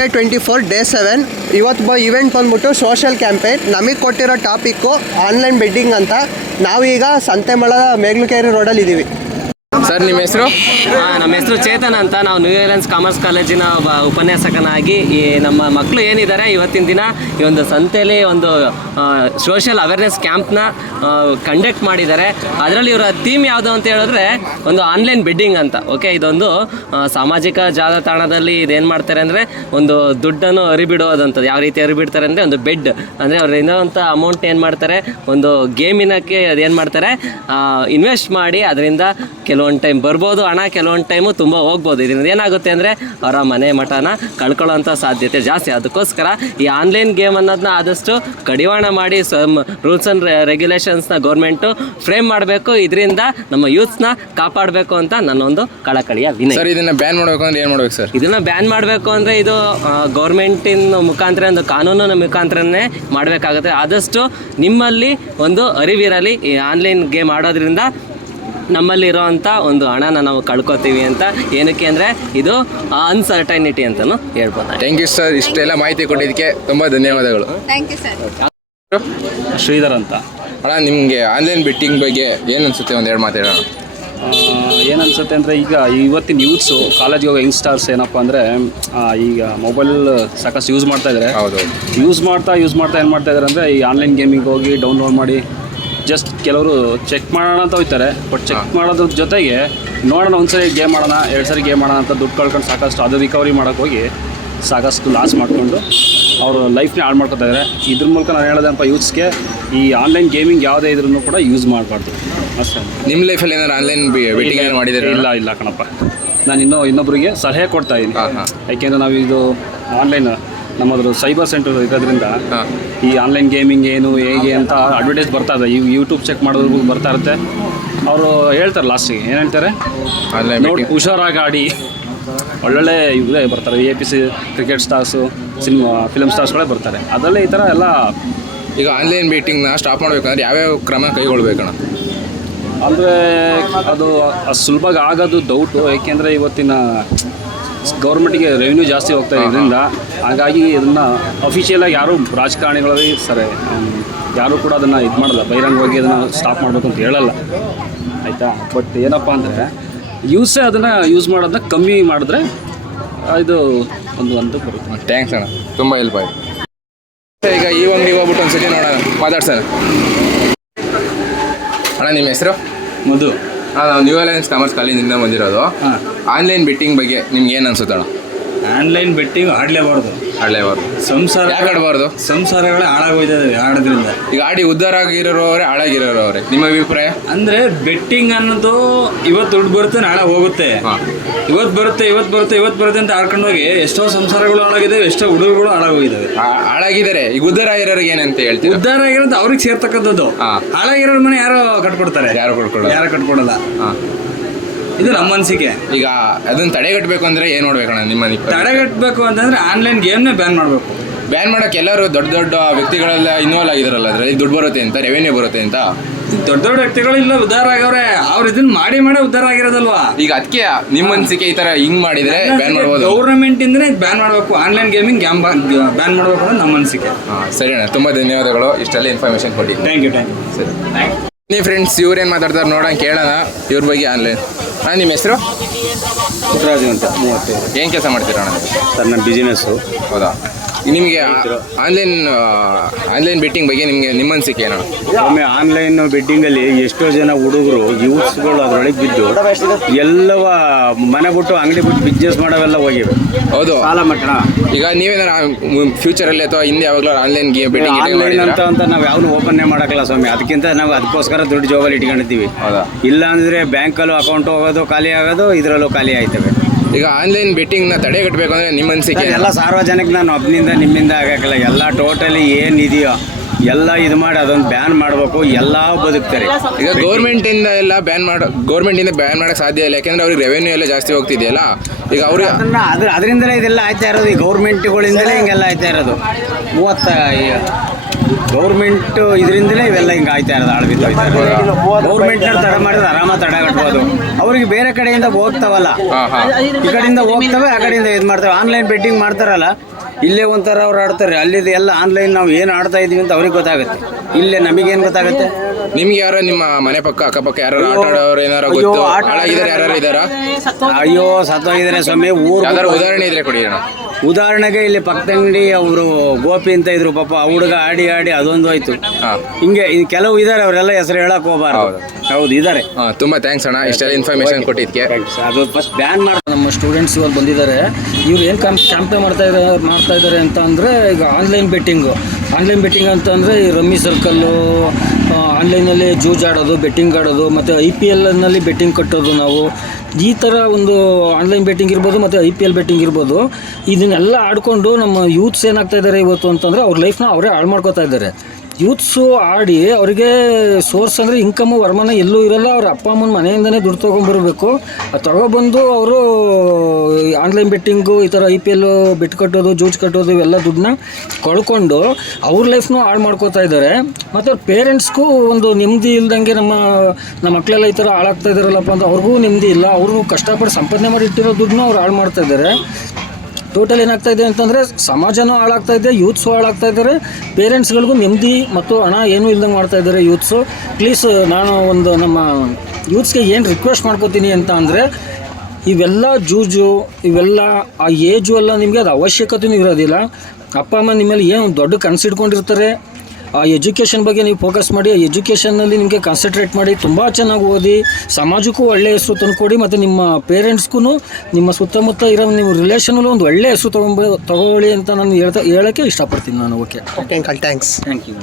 MK24 Day 7. ಇವತ್ತು event ಬಂದ್ಬಿಟ್ಟು social campaign. ನಮಗೆ ಕೊಟ್ಟಿರೋ ಟಾಪಿಕ್ಕು ಆನ್ಲೈನ್ ಬೆಟ್ಟಿಂಗ್ ಅಂತ. ನಾವೀಗ ಸಂತೆಮಳ ಮೇಗ್ಲುಕೇರಿ ರೋಡಲ್ಲಿ ಇದ್ದೀವಿ. ಸರ್ ನಿಮ್ಮ ಹೆಸರು? ನಮ್ಮ ಹೆಸರು ಚೇತನ್ ಅಂತ. ನಾವು ನ್ಯೂ ಏಲೆನ್ಸ್ ಕಾಮರ್ಸ್ ಕಾಲೇಜಿನ ಉಪನ್ಯಾಸಕನಾಗಿ ಈ ನಮ್ಮ ಮಕ್ಕಳು ಏನಿದ್ದಾರೆ ಇವತ್ತಿನ ದಿನ ಈ ಒಂದು ಸಂತೆಯಲ್ಲಿ ಒಂದು ಸೋಷಿಯಲ್ ಅವೇರ್ನೆಸ್ ಕ್ಯಾಂಪ್ನ ಕಂಡಕ್ಟ್ ಮಾಡಿದ್ದಾರೆ. ಅದರಲ್ಲಿ ಇವರ ಥೀಮ್ ಯಾವುದು ಅಂತ ಹೇಳಿದ್ರೆ ಒಂದು ಆನ್ಲೈನ್ ಬೆಡ್ಡಿಂಗ್ ಅಂತ. ಓಕೆ, ಇದೊಂದು ಸಾಮಾಜಿಕ ಜಾಲತಾಣದಲ್ಲಿ ಇದೇನು ಮಾಡ್ತಾರೆ ಅಂದರೆ ಒಂದು ದುಡ್ಡನ್ನು ಹರಿಬಿಡೋದಂಥದ್ದು. ಯಾವ ರೀತಿ ಹರಿಬಿಡ್ತಾರೆ ಅಂದರೆ ಒಂದು ಬೆಡ್ ಅಂದರೆ ಅವ್ರು ಇನ್ನೊಂಥ ಅಮೌಂಟ್ ಏನು ಮಾಡ್ತಾರೆ, ಒಂದು ಗೇಮಿನಕ್ಕೆ ಅದೇನು ಮಾಡ್ತಾರೆ, ಇನ್ವೆಸ್ಟ್ ಮಾಡಿ ಅದರಿಂದ ಕೆಲವೊಂದು ಟೈಮ್ ಬರ್ಬೋದು ಹಣ, ಕೆಲವೊಂದು ಟೈಮು ತುಂಬ ಹೋಗ್ಬೋದು. ಇದರಿಂದ ಏನಾಗುತ್ತೆ ಅಂದರೆ ಅವರ ಮನೆ ಮಠನ ಕಳ್ಕೊಳ್ಳೋಂಥ ಸಾಧ್ಯತೆ ಜಾಸ್ತಿ. ಅದಕ್ಕೋಸ್ಕರ ಈ ಆನ್ಲೈನ್ ಗೇಮ್ ಅನ್ನೋದನ್ನ ಆದಷ್ಟು ಕಡಿವಾಣ ಮಾಡಿ ರೂಲ್ಸ್ ಆ್ಯಂಡ್ ರೆಗ್ಯುಲೇಷನ್ಸ್ನ ಗೌರ್ಮೆಂಟು ಫ್ರೇಮ್ ಮಾಡಬೇಕು. ಇದರಿಂದ ನಮ್ಮ ಯೂತ್ಸ್ನ ಕಾಪಾಡಬೇಕು ಅಂತ ನನ್ನೊಂದು ಕಳಕಳಿಯ ವಿನಯ. ಸರ್, ಇದನ್ನು ಬ್ಯಾನ್ ಮಾಡಬೇಕು ಅಂದರೆ ಏನು ಮಾಡಬೇಕು ಸರ್? ಇದನ್ನು ಬ್ಯಾನ್ ಮಾಡಬೇಕು ಅಂದರೆ ಇದು ಗೌರ್ಮೆಂಟಿನ ಮುಖಾಂತರ, ಒಂದು ಕಾನೂನಿನ ಮುಖಾಂತರನೇ ಮಾಡಬೇಕಾಗುತ್ತೆ. ಆದಷ್ಟು ನಿಮ್ಮಲ್ಲಿ ಒಂದು ಅರಿವಿರಲಿ. ಈ ಆನ್ಲೈನ್ ಗೇಮ್ ಆಡೋದ್ರಿಂದ ನಮ್ಮಲ್ಲಿರೋವಂಥ ಒಂದು ಹಣನ ನಾವು ಕಳ್ಕೊತೀವಿ ಅಂತ. ಏನಕ್ಕೆ ಅಂದರೆ ಇದು ಅನ್ಸರ್ಟೈನಿಟಿ ಅಂತಲೂ ಹೇಳ್ಬೋದು. ಥ್ಯಾಂಕ್ ಯು ಸರ್, ಇಷ್ಟೆಲ್ಲ ಮಾಹಿತಿ ಕೊಟ್ಟಿದ್ದಕ್ಕೆ ತುಂಬ ಧನ್ಯವಾದಗಳು. Thank you sir. ಶ್ರೀಧರ್ ಅಂತ. ಅಣ್ಣ, ನಿಮಗೆ ಆನ್ಲೈನ್ ಬೆಟ್ಟಿಂಗ್ ಬಗ್ಗೆ ಏನು ಅನಿಸುತ್ತೆ, ಒಂದು ಎರಡು ಮಾತಾಡೋಣ. ಏನನ್ಸುತ್ತೆ ಅಂದರೆ ಈಗ ಇವತ್ತಿನ ಯೂತ್ಸು ಕಾಲೇಜ್ಗೆ ಹೋಗೋ ಯಂಗ್ಸ್ಟರ್ಸ್ ಏನಪ್ಪ ಅಂದರೆ ಈಗ ಮೊಬೈಲ್ ಸಾಕಷ್ಟು ಯೂಸ್ ಮಾಡ್ತಾಯಿದ್ದಾರೆ. ಹೌದು, ಯೂಸ್ ಮಾಡ್ತಾ ಏನು ಮಾಡ್ತಾಯಿದ್ದಾರೆ ಅಂದರೆ ಈ ಆನ್ಲೈನ್ ಗೇಮಿಗೆ ಹೋಗಿ ಡೌನ್ಲೋಡ್ ಮಾಡಿ ಜಸ್ಟ್ ಕೆಲವರು ಚೆಕ್ ಮಾಡೋಣ ಅಂತ ಹೋಗ್ತಾರೆ. ಬಟ್ ಚೆಕ್ ಮಾಡೋದ್ರ ಜೊತೆಗೆ ನೋಡೋಣ, ಒಂದ್ಸರಿ ಗೇಮ್ ಮಾಡೋಣ, 2 ಸರಿ ಗೇಮ್ ಮಾಡೋಣ ಅಂತ ದುಡ್ಡು ಕಳ್ಕೊಂಡು ಸಾಕಷ್ಟು ಅದು ರಿಕವರಿ ಮಾಡೋಕ್ಕೆ ಹೋಗಿ ಸಾಕಷ್ಟು ಲಾಸ್ ಮಾಡಿಕೊಂಡು ಅವರು ಲೈಫ್ನ ಹಾಳು ಮಾಡ್ಕೊತಾ ಇದ್ದಾರೆ. ಇದ್ರ ಮೂಲಕ ನಾನು ಹೇಳೋದಪ್ಪ ಯೂತ್ಸ್ಗೆ, ಈ ಆನ್ಲೈನ್ ಗೇಮಿಂಗ್ ಯಾವುದೇ ಇದ್ರೂ ಕೂಡ ಯೂಸ್ ಮಾಡಬಾರ್ದು ಅಷ್ಟೇ. ನಿಮ್ಮ ಲೈಫಲ್ಲಿ ಏನಾದ್ರು ಆನ್ಲೈನ್ ಬೆಟ್ಟಿಂಗ್ ಏನು ಮಾಡಿದ್ದೀರಿ? ಇಲ್ಲ ಕಣಪ್ಪ, ನಾನು ಇನ್ನೊಬ್ಬರಿಗೆ ಸಲಹೆ ಕೊಡ್ತಾ ಇದ್ದೀನಿ. ಯಾಕೆಂದರೆ ನಾವು ಇದು ಆನ್ಲೈನ್ ನಮ್ಮದು ಸೈಬರ್ ಸೆಂಟರ್ ಇರೋದ್ರಿಂದ ಈ ಆನ್ಲೈನ್ ಗೇಮಿಂಗ್ ಏನು ಹೇಗೆ ಅಂತ ಅಡ್ವರ್ಟೈಸ್ ಬರ್ತಾ ಇದೆ. ಈ ಯೂಟ್ಯೂಬ್ ಚೆಕ್ ಮಾಡೋದ್ರಿಗೂ ಬರ್ತಾ ಇರುತ್ತೆ. ಅವರು ಹೇಳ್ತಾರೆ ಲಾಸ್ಟಿಗೆ ಏನು ಹೇಳ್ತಾರೆ, ನೋಡಿ ಹುಷಾರಾಗಿ ಆಡಿ. ಒಳ್ಳೊಳ್ಳೆ ಇವರೇ ಬರ್ತಾರೆ, APC ಕ್ರಿಕೆಟ್ ಸ್ಟಾರ್ಸು, ಫಿಲ್ಮ್ ಸ್ಟಾರ್ಸ್ಗಳೇ ಬರ್ತಾರೆ. ಅದರಲ್ಲೇ ಈ ಥರ ಎಲ್ಲ. ಈಗ ಆನ್ಲೈನ್ ಬೆಟ್ಟಿಂಗ್ನ ಸ್ಟಾಪ್ ಮಾಡಬೇಕಂದ್ರೆ ಯಾವ್ಯಾವ ಕ್ರಮ ಕೈಗೊಳ್ಬೇಕಣ್ಣ? ಅಂದರೆ ಅದು ಸುಲಭ ಆಗೋದು ಡೌಟು. ಏಕೆಂದರೆ ಇವತ್ತಿನ ಗೌರ್ಮೆಂಟಿಗೆ ರೆವಿನ್ಯೂ ಜಾಸ್ತಿ ಹೋಗ್ತಾ ಇದರಿಂದ, ಹಾಗಾಗಿ ಇದನ್ನು ಅಫಿಷಿಯಲಾಗಿ ಯಾರೂ ರಾಜಕಾರಣಿಗಳಲ್ಲಿ ಯಾರೂ ಕೂಡ ಅದನ್ನು ಇದು ಮಾಡಲ್ಲ, ಬಹಿರಂಗವಾಗಿ ಅದನ್ನು ಸ್ಟಾಪ್ ಮಾಡಬೇಕು ಅಂತ ಹೇಳಲ್ಲ, ಆಯಿತಾ. ಬಟ್ ಏನಪ್ಪ ಅಂದರೆ ಯೂಸೇ ಅದನ್ನು ಯೂಸ್ ಮಾಡೋದನ್ನ ಕಮ್ಮಿ ಮಾಡಿದ್ರೆ ಇದು ಒಂದು ಬರುತ್ತೆ. ಥ್ಯಾಂಕ್ಸ್ ಅಣ್ಣ, ತುಂಬ ಹೆಲ್ಪ್ ಆಯಿತು. ಈಗ ಈ ಅಂಗಡಿಗೆ ಹೋಗ್ಬಿಟ್ಟು ಒಂದು ಸತಿ ನೋಡೋಣ, ಮಾತಾಡ್ಸೋಣ. ಅಣ್ಣ, ನಿಮ್ಮ ಹೆಸರು? ಮಧು. ನಾವು ನ್ಯೂ ಏಲೆನ್ಸ್ ಕಾಮರ್ಸ್ ಕಾಲೇಜಿಂದ ಬಂದಿರೋದು. ಆನ್ಲೈನ್ ಬೆಟ್ಟಿಂಗ್ ಬಗ್ಗೆ ನಿಮ್ಗೆ ಏನು ಅನ್ಸುತ್ತಣ್ಣ? Online betting ಆಡಲೇಬಾರ್ದು. ಸಂಸಾರ ಯಾಕೆ ಆಡಬಾರ್ದು? ಸಂಸಾರಗಳೇ ಹಾಳಾಗೋಯ್ತದೆ ಆಡೋದ್ರಿಂದ. ಈಗ ಆಡಿ ಉದ್ಧಾರ ಆಗಿರೋರವ್ರೆ, ಹಾಳಾಗಿರೋರವ್ರೆ. ನಿಮ್ಮ ಅಭಿಪ್ರಾಯ? ಅಂದರೆ ಬೆಟ್ಟಿಂಗ್ ಅನ್ನೋದು ಇವತ್ತು ದುಡ್ಡು ಬರುತ್ತೆ, ನಾಳೆ ಹೋಗುತ್ತೆ. ಇವತ್ತು ಬರುತ್ತೆ ಅಂತ ಆಡ್ಕೊಂಡು ಹೋಗಿ ಎಷ್ಟೋ ಸಂಸಾರಗಳು ಹಾಳಾಗಿದ್ದಾವೆ, ಎಷ್ಟೋ ಹುಡುಗರುಗಳು ಹಾಳಾಗೋಗಿದ್ದಾವೆ. ಹಾಳಾಗಿದ್ದಾರೆ. ಈಗ ಉದ್ಧಾರ ಆಗಿರೋರಿಗೆ ಏನಂತ ಹೇಳ್ತೀವಿ? ಉದ್ಧಾರ ಆಗಿರೋದು ಅವ್ರಿಗೆ ಸೇರ್ತಕ್ಕಂಥದ್ದು. ಹಾಳಾಗಿರೋ ಮನೆ ಯಾರೋ ಕಟ್ಕೊಡ್ತಾರೆ? ಯಾರು ಕಟ್ಕೊಡಲ್ಲ. ಇದು ನಮ್ಮ ಅನಿಸಿಕೆ. ಈಗ ಅದನ್ನ ತಡೆಗಟ್ಟಬೇಕು ಅಂದ್ರೆ ಏನು ನೋಡ್ಬೇಕಣ್ಣ ನಿಮ್ಮ? ತಡೆಗಟ್ಟಬೇಕು ಅಂತಂದ್ರೆ ಆನ್ಲೈನ್ ಗೇಮ್ನೇ ಬ್ಯಾನ್ ಮಾಡಬೇಕು. ಬ್ಯಾನ್ ಮಾಡಕ್ಕೆ ಎಲ್ಲರೂ ದೊಡ್ಡ ವ್ಯಕ್ತಿಗಳೆಲ್ಲ ಇನ್ವಾಲ್ವ್ ಆಗಿದಾರಲ್ಲ, ಅದರಲ್ಲಿ ದುಡ್ಡು ಬರುತ್ತೆ ಅಂತ, ರೆವೆನ್ಯೂ ಬರುತ್ತೆ ಅಂತ. ದೊಡ್ಡ ವ್ಯಕ್ತಿಗಳು ಇಲ್ಲ ಉದ್ಧಾರ ಆಗವ್ರೆ, ಅವ್ರು ಇದನ್ನ ಮಾಡಿ ಉದ್ಧಾರ ಆಗಿರೋದಲ್ವಾ. ಈಗ ಅದಕ್ಕೆ ನಿಮ್ಮ ಅನಿಸಿಕೆ ಈ ತರ ಹಿಂಗ್ ಮಾಡಿದ್ರೆ ಬ್ಯಾನ್ ಮಾಡ್ಬೋದು? ಗೌರ್ಮೆಂಟ್ ಇಂದನೇ ಬ್ಯಾನ್ ಮಾಡಬೇಕು, ಆನ್ಲೈನ್ ಗೇಮಿಂಗ್ ಬ್ಯಾನ್ ಮಾಡಬೇಕು ಅನ್ನೋದು ನಮ್ಮ ಅನಿಸಿಕೆ. ಸರಿ ಅಣ್ಣ, ತುಂಬಾ ಧನ್ಯವಾದಗಳು ಇಷ್ಟೆಲ್ಲ ಇನ್ಫಾರ್ಮೇಶನ್ ಕೊಟ್ಟಿದ್ದೀನಿ. Thank you. ಸರಿ, ನೀವು ಫ್ರೆಂಡ್ಸ್ ಇವ್ರೇನು ಮಾತಾಡ್ತಾರೆ ನೋಡೋಣ, ಕೇಳೋಣ ಇವ್ರ ಬಗ್ಗೆ. ಆನ್ಲೈನ್ ನಿಮ್ಮ ಹೆಸರು? ಪುಟ್ಟರಾಜು ಅಂತ. 35. ಏನು ಕೆಲಸ ಮಾಡ್ತೀರಾ ಅಣ್ಣ? ಸರ್, ನನ್ನ ಬಿಸಿನೆಸ್ಸು. ಹೌದಾ? ನಿಮಗೆ ಆನ್ಲೈನ್ ಬೆಟ್ಟಿಂಗ್ ಬಗ್ಗೆ ನಿಮ್ಮ ಅನಿಸಿಕೆ ಏನೋ? ಒಮ್ಮೆ ಆನ್ಲೈನ್ ಬೆಟ್ಟಿಂಗಲ್ಲಿ ಎಷ್ಟೋ ಜನ ಹುಡುಗರು ಯೂತ್ಸ್ಗಳು ಅದರೊಳಗೆ ಬಿದ್ದು ಎಲ್ಲವ ಮನೆ ಬಿಟ್ಟು ಅಂಗಡಿ ಬಿಟ್ಟು ಬಿಸ್ನೆಸ್ ಮಾಡೋವೆಲ್ಲ ಹೋಗಿವೆ. ಹೌದು, ಸಾಲ ಮಟ್ಟಣ. ಈಗ ನೀವೇನಾರ ಫ್ಯೂಚರಲ್ಲಿ ಅಥವಾ ಹಿಂದೆ ಯಾವಾಗಲೂ ಆನ್ಲೈನ್ ಬೆಟ್ಟಿಂಗ್ ಆನ್ಲೈನ್ ಅಂತ ನಾವು ಯಾವ್ದು ಓಪನ್ನೇ ಮಾಡೋಕ್ಕಲ್ಲ ಸ್ವಾಮಿ. ಅದಕ್ಕಿಂತ ನಾವು ಅದಕ್ಕೋಸ್ಕರ ದುಡ್ಡು ಜೋಬಲ್ಲಿ ಇಟ್ಕೊಂಡಿರ್ತೀವಿ. ಹೌದಾ? ಇಲ್ಲ ಅಂದರೆ ಬ್ಯಾಂಕಲ್ಲೂ ಅಕೌಂಟ್ ಹೋಗೋದು ಖಾಲಿ ಆಗೋದು, ಇದರಲ್ಲೂ ಖಾಲಿ ಆಯ್ತವೆ. ಈಗ ಆನ್ಲೈನ್ ಬೆಟ್ಟಿಂಗ್ನ ತಡೆಗಟ್ಟಬೇಕು ಅಂದರೆ ನಿಮ್ಮ ಅನಿಸಿಕೆ? ಎಲ್ಲ ಸಾರ್ವಜನಿಕ, ನಾನು ಒಬ್ಬನಿಂದ ನಿಮ್ಮಿಂದ ಆಗೋಕ್ಕಲ್ಲ. ಎಲ್ಲ ಟೋಟಲಿ ಏನಿದೆಯೋ ಎಲ್ಲ ಇದು ಮಾಡಿ ಅದೊಂದು ಬ್ಯಾನ್ ಮಾಡಬೇಕು, ಎಲ್ಲ ಬದುಕ್ತಾರೆ. ಈಗ ಗೌರ್ಮೆಂಟಿಂದ ಬ್ಯಾನ್ ಮಾಡೋಕ್ಕೆ ಸಾಧ್ಯ ಇಲ್ಲ, ಯಾಕೆಂದರೆ ಅವ್ರಿಗೆ ರೆವೆನ್ಯೂ ಎಲ್ಲ ಜಾಸ್ತಿ ಹೋಗ್ತಿದೆಯಲ್ಲ. ಈಗ ಅವರು ಅದರಿಂದಲೇ ಇದೆಲ್ಲ ಆಯ್ತಾ ಇರೋದು. ಈ ಗೌರ್ಮೆಂಟ್ಗಳಿಂದಲೇ ಹಿಂಗೆಲ್ಲ ಆಯ್ತಾ ಇರೋದು. ಗೌರ್ಮೆಂಟ್ ಇದರಿಂದಲೇ ಇವೆಲ್ಲ ಹಿಂಗೆ ಆಯ್ತಾ ಇರೋದು, ಆಳ್ವಿತ್ತು ಹೋಯ್ತಾ ಇರೋದು. ಗೌರ್ಮೆಂಟ್ನವ್ರು ತಡ ಮಾಡಿದ್ರೆ ಆರಾಮಾಗಿ ತಡ ಕಟ್ಬೋದು. ಅವ್ರಿಗೆ ಬೇರೆ ಕಡೆಯಿಂದ ಹೋಗ್ತಾವಲ್ಲ, ಈ ಕಡೆಯಿಂದ ಹೋಗ್ತವೆ, ಆ ಕಡೆಯಿಂದ ಇದು ಮಾಡ್ತವೆ. ಆನ್ಲೈನ್ ಬೆಟ್ಟಿಂಗ್ ಮಾಡ್ತಾರಲ್ಲ, ಇಲ್ಲೇ ಒಂಥರ ಅವ್ರು ಆಡ್ತಾರೆ, ಅಲ್ಲಿದ್ದು ಎಲ್ಲ ಆನ್ಲೈನ್ ನಾವು ಏನು ಆಡ್ತಾ ಇದೀವಿ ಅಂತ ಅವ್ರಿಗೆ ಗೊತ್ತಾಗುತ್ತೆ. ಇಲ್ಲೇ ನಮಗೇನು ಗೊತ್ತಾಗುತ್ತೆ? ನಿಮ್ಗೆ ಯಾರೋ ನಿಮ್ಮ ಮನೆ ಪಕ್ಕ ಅಕ್ಕಪಕ್ಕ ಯಾರು ಆಟ ಆಡೋರು ಏನಾರ ಗೊತ್ತು? ಹಾಳಾಗಿದ್ದಾರೆ ಯಾರು ಇದ್ದಾರಾ? ಅಯ್ಯೋ ಸತ್ತೋಗಿದ್ದಾರೆ ಸ್ವಾಮಿ. ಯಾವ್ದಾರು ಉದಾಹರಣೆ ಇದ್ರೆ ಕೊಡಿ ಅಣ್ಣ. ಉದಾಹರಣೆಗೆ ಇಲ್ಲಿ ಪಕ್ಕದಂಗಡಿ ಅವರು ಗೋಪಿ ಅಂತ ಇದ್ರು, ಪಾಪ ಆ ಹುಡುಗ ಆಡಿ ಆಡಿ ಅದೊಂದು ಆಯ್ತು. ಹಿಂಗೆ ಕೆಲವು ಇದಾರೆ, ಅವರೆಲ್ಲ ಹೆಸರು ಹೇಳಕ್ ಹೋಗಬಾರ್ದು. ಹೌದು ಇದಾರೆ. ತುಂಬಾ ಥ್ಯಾಂಕ್ಸ್ ಅಣ್ಣ, ಇಷ್ಟೆಲ್ಲ ಇನ್ಫಾರ್ಮೇಶನ್ ಕೊಟ್ಟಿದ್ಕೆ. ಅದು ಫಸ್ಟ್ ಬ್ಯಾನ್ ಮಾಡಿ ನಮ್ಮ ಸ್ಟೂಡೆಂಟ್ಸ್ ಇವಾಗ ಬಂದಿದ್ದಾರೆ. ಇವ್ರು ಏನು ಕ್ಯಾಂಪೇನ್ ಮಾಡ್ತಾ ಇದ್ದಾರೆ ಅಂತ ಅಂದರೆ, ಈಗ ಆನ್ಲೈನ್ ಬೆಟ್ಟಿಂಗ್ ಅಂತ ಅಂದರೆ ಈ ರಮ್ಮಿ ಸರ್ಕಲ್ಲು, ಆನ್ಲೈನಲ್ಲಿ ಜೂಜಾಡೋದು, ಬೆಟ್ಟಿಂಗ್ ಆಡೋದು, ಮತ್ತು IPLನಲ್ಲಿ ಬೆಟ್ಟಿಂಗ್ ಕಟ್ಟೋದು. ನಾವು ಈ ಥರ ಒಂದು ಆನ್ಲೈನ್ ಬೆಟ್ಟಿಂಗ್ ಇರ್ಬೋದು ಮತ್ತು IPL ಬೆಟ್ಟಿಂಗ್ ಇರ್ಬೋದು, ಇದನ್ನೆಲ್ಲ ಆಡಿಕೊಂಡು ನಮ್ಮ ಯೂತ್ಸ್ ಏನಾಗ್ತಾ ಇದ್ದಾರೆ ಇವತ್ತು ಅಂತಂದರೆ ಅವ್ರ ಲೈಫ್ನ ಅವರೇ ಹಾಳು ಮಾಡ್ಕೋತಾ ಇದ್ದಾರೆ. ಯೂತ್ಸು ಆಡಿ ಅವರಿಗೆ ಸೋರ್ಸ್ ಅಂದರೆ ಇನ್ಕಮು ವರಮಾನ ಎಲ್ಲೂ ಇರೋಲ್ಲ. ಅವ್ರ ಅಪ್ಪ ಅಮ್ಮನ ಮನೆಯಿಂದನೇ ದುಡ್ಡು ತೊಗೊಂಬರ್ಬೇಕು. ಅದು ತೊಗೊಬಂದು ಅವರು ಆನ್ಲೈನ್ ಬೆಟ್ಟಿಂಗು, ಈ ಥರ IPL ಬೆಟ್ ಕಟ್ಟೋದು, ಜೂಜ್ ಕಟ್ಟೋದು, ಇವೆಲ್ಲ ದುಡ್ಡನ್ನ ಕಳ್ಕೊಂಡು ಅವ್ರ ಲೈಫ್ನೂ ಹಾಳು ಮಾಡ್ಕೋತಾ ಇದ್ದಾರೆ. ಮತ್ತು ಅವ್ರ ಪೇರೆಂಟ್ಸ್ಗೂ ಒಂದು ನೆಮ್ಮದಿ ಇಲ್ದಂಗೆ ನಮ್ಮ ಮಕ್ಕಳೆಲ್ಲ ಈ ಥರ ಹಾಳಾಗ್ತಾ ಇದ್ದಾರಲ್ಲಪ್ಪ ಅಂತ ಅವ್ರಿಗೂ ನೆಮ್ಮದಿ ಇಲ್ಲ. ಅವರು ಕಷ್ಟಪಟ್ಟು ಸಂಪಾದನೆ ಮಾಡಿ ಇಟ್ಟಿರೋ ದುಡ್ಡನ್ನ ಅವ್ರು ಹಾಳು ಮಾಡ್ತಾ ಇದ್ದಾರೆ. ಟೋಟಲ್ ಏನಾಗ್ತಾ ಇದೆ ಅಂತಂದರೆ ಸಮಾಜನೂ ಹಾಳಾಗ್ತಾ ಇದೆ, ಯೂತ್ಸು ಹಾಳಾಗ್ತಾ ಇದ್ದಾರೆ, ಪೇರೆಂಟ್ಸ್ಗಳಿಗೂ ನೆಮ್ಮದಿ ಮತ್ತು ಹಣ ಏನೂ ಇಲ್ದಂಗೆ ಮಾಡ್ತಾ ಇದ್ದಾರೆ ಯೂತ್ಸು. ಪ್ಲೀಸ್ ನಾನು ಒಂದು ನಮ್ಮ ಯೂತ್ಸ್ಗೆ ಏನು ರಿಕ್ವೆಸ್ಟ್ ಮಾಡ್ಕೋತೀನಿ ಅಂತ ಅಂದರೆ, ಇವೆಲ್ಲ ಜೂಜು, ಇವೆಲ್ಲ ಆ ಏಜು ಎಲ್ಲ ನಿಮಗೆ ಅದು ಅವಶ್ಯಕತೆಯೂ ಇರೋದಿಲ್ಲ. ಅಪ್ಪ ಅಮ್ಮ ನಿಮ್ಮಲ್ಲಿ ಏನು ದೊಡ್ಡ ಕನಸಿಟ್ಕೊಂಡಿರ್ತಾರೆ. ಆ ಎಜುಕೇಷನ್ ಬಗ್ಗೆ ನೀವು ಫೋಕಸ್ ಮಾಡಿ, ಆ ಎಜುಕೇಷನ್ನಲ್ಲಿ ನಿಮಗೆ ಕಾನ್ಸಂಟ್ರೇಟ್ ಮಾಡಿ, ತುಂಬ ಚೆನ್ನಾಗಿ ಓದಿ ಸಮಾಜಕ್ಕೂ ಒಳ್ಳೆಯ ಹೆಸರು ತಂದುಕೊಡಿ. ಮತ್ತು ನಿಮ್ಮ ಪೇರೆಂಟ್ಸ್ಗೂ, ನಿಮ್ಮ ಸುತ್ತಮುತ್ತ ಇರೋ ನಿಮ್ಮ ರಿಲೇಷನಲ್ಲಿ ಒಂದು ಒಳ್ಳೆಯ ಹೆಸರು ತಗೊಳ್ಳಿ ಅಂತ ನಾನು ಹೇಳೋಕ್ಕೆ ಇಷ್ಟಪಡ್ತೀನಿ ನಾನು. Okay thanks. Thank you.